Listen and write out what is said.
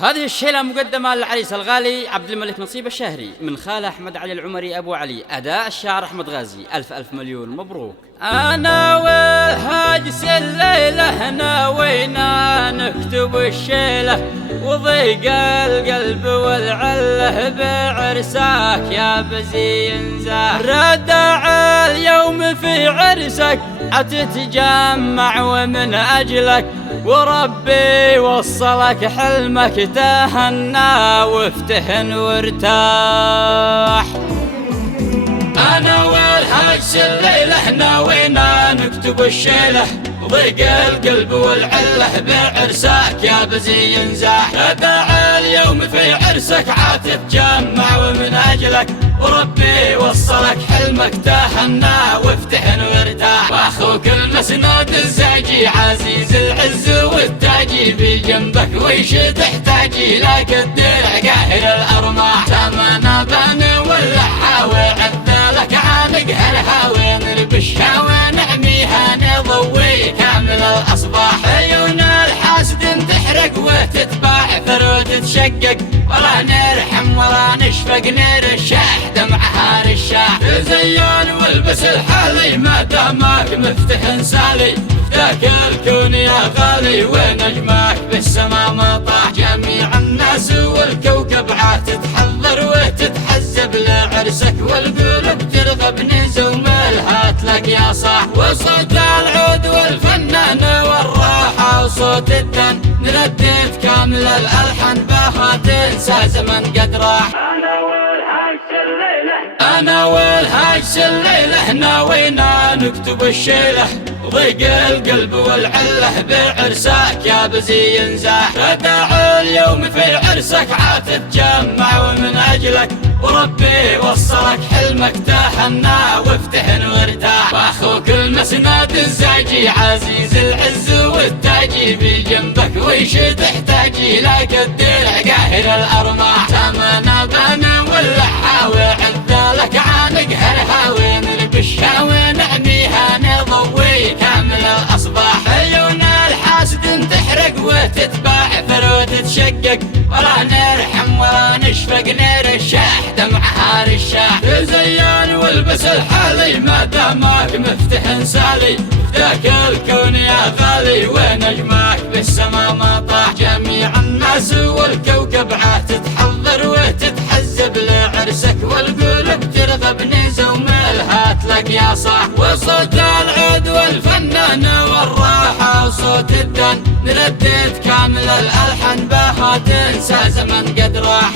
هذه الشيلة مقدمة للعريس الغالي عبد الملك نصيب الشهري من خاله أحمد علي العمري أبو علي، أداء الشاعر أحمد غازي. ألف ألف مليون مبروك. أنا والهاجس الليلة ناوينا نكتب الشيلة، وضيق القلب والعله بعرساك يا بزين زاه. ردع اليوم في عرسك حتتجمع ومن أجلك، وربي وصلك حلمك تهنى وافتهن وارتاح. أنا والهاجس الليلة ناوينا نكتب الشيلة، ضيق القلب والعله بعرسك يا بزين زاح. ردع اليوم في عرسك عتتجمع ومن أجلك، وربي وصلك حلمك تهنى وافتهن وارتاح. واخوك المسنود الزاجي عزيز العز والتاجي بجنبك، ويش تحتاجي لك الدرع قاهر الأرماح. تمنا بان والحاوي عذالك عانقها الهاوي، نربشها ونعميها نضوي كامل الأصباح. عيون الحاسد تحرق وتتباع، ثروت تشقق ولا نرحم ولا نشفق، نرشاح دمعها رشاح. تزين والبس الحالي ما دامك مفتح سالي، ذاك الكون يا غالي ونجمك بالسما مطاح. جميع الناس والكوكب عتتحضر وتتحزب لعرسك، والقلوب ترغب نزوم الهات لك يا صاح. وصوت العود والفنان والراحة وصوت الدن، نردد كامل الألحان بها تنسى زمن قد راح. أنا والهاجس الليلة ناوينا نكتب الشيلة، ضيق القلب والعله بعرسك يا بزين زاح. ردع اليوم في عرسك عتتجمع ومن أجلك، وربي وصلك حلمك تهنى وافتهن وارتاح. واخوك المسناد الزاجي عزيز العز والتاجي بجنبك، ويش تحتاجي لك الدرع قاهر الأرماح. تمنا بان والحاوي عذالك عانقها الهاوي، نربشها ونعميها نضوي كامل الأصباح. عيون الحاسد تحرق وتتباع، ثروت تشقق ولا نرحم ولا نشفق، نرشاح دمعها رشاح. تزين والبس الحالي ما دامك مفتح سالي، ذاك الكون يا غالي ونجمك بالسما مطاح. جميع الناس والكوكب عتتحضر وتتحزب لعرسك، والقلوب ترغب نزوم الهات لك يا صاح. وصوت العود والفنان والراحة وصوت الدن، نردد كامل الألحان بها تنسى زمن قد راح.